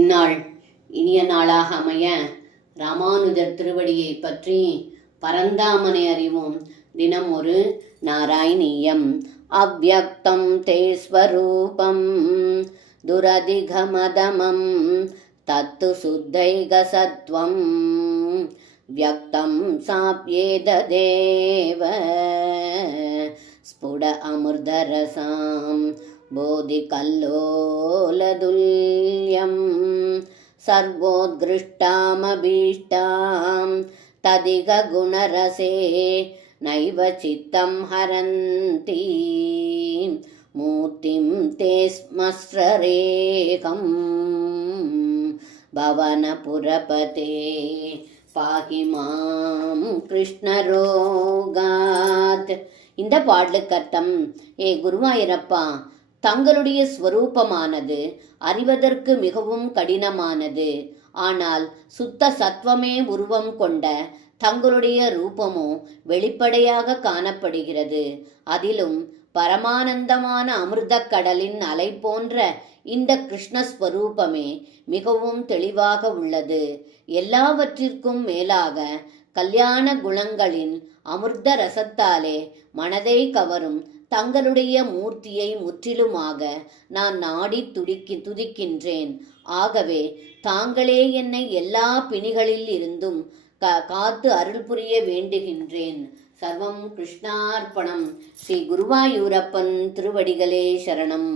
இந்நாள் இனிய நாளாக அமைய ராமானுஜர் திருவடியை பற்றி பரந்தாமனை அறிவோம். தினம் ஒரு நாராயணீயம். அவ்யக்தம் தே ஸ்வரூபம் துரதிகமதமம் தத்து சுத்தைக சத்வம் வியக்தம் சாப்யேததேவ ஸ்புட அமிர்தரசாம் बोधिकल्लोलदुल्यं सर्वोत्कृष्टामभीष्टां तदिगगुणरसे नैव चित्तं हरन्ति मूर्तिं ते स्मस्ररेकं भवनपुरपते पाहि मां कृष्णरोगात्. இந்த பாடலுக்கு அர்த்தம்: ஏ குருவாயூரப்பா, தங்களுடைய ஸ்வரூபமானது அறிவதற்கு மிகவும் கடினமானது. ஆனால் சுத்த சத்வமே உருவம் கொண்ட தங்களுடைய ரூபமோ வெளிப்படையாக காணப்படுகிறது. அதிலும் பரமானந்தமான அமிர்த கடலின் அலை போன்ற இந்த கிருஷ்ணஸ்வரூபமே மிகவும் தெளிவாக உள்ளது. எல்லாவற்றிற்கும் மேலாக கல்யாண குணங்களின் அமிர்த ரசத்தாலே மனதை கவரும் தங்களுடைய மூர்த்தியை முற்றிலுமாக நான் நாடி துதிக்கின்றேன். ஆகவே தாங்களே என்னை எல்லா பிணிகளில் இருந்தும் காத்து அருள் புரிய வேண்டுகின்றேன். சர்வம் கிருஷ்ணார்ப்பணம். ஸ்ரீ குருவாயூரப்பன் திருவடிகளே சரணம்.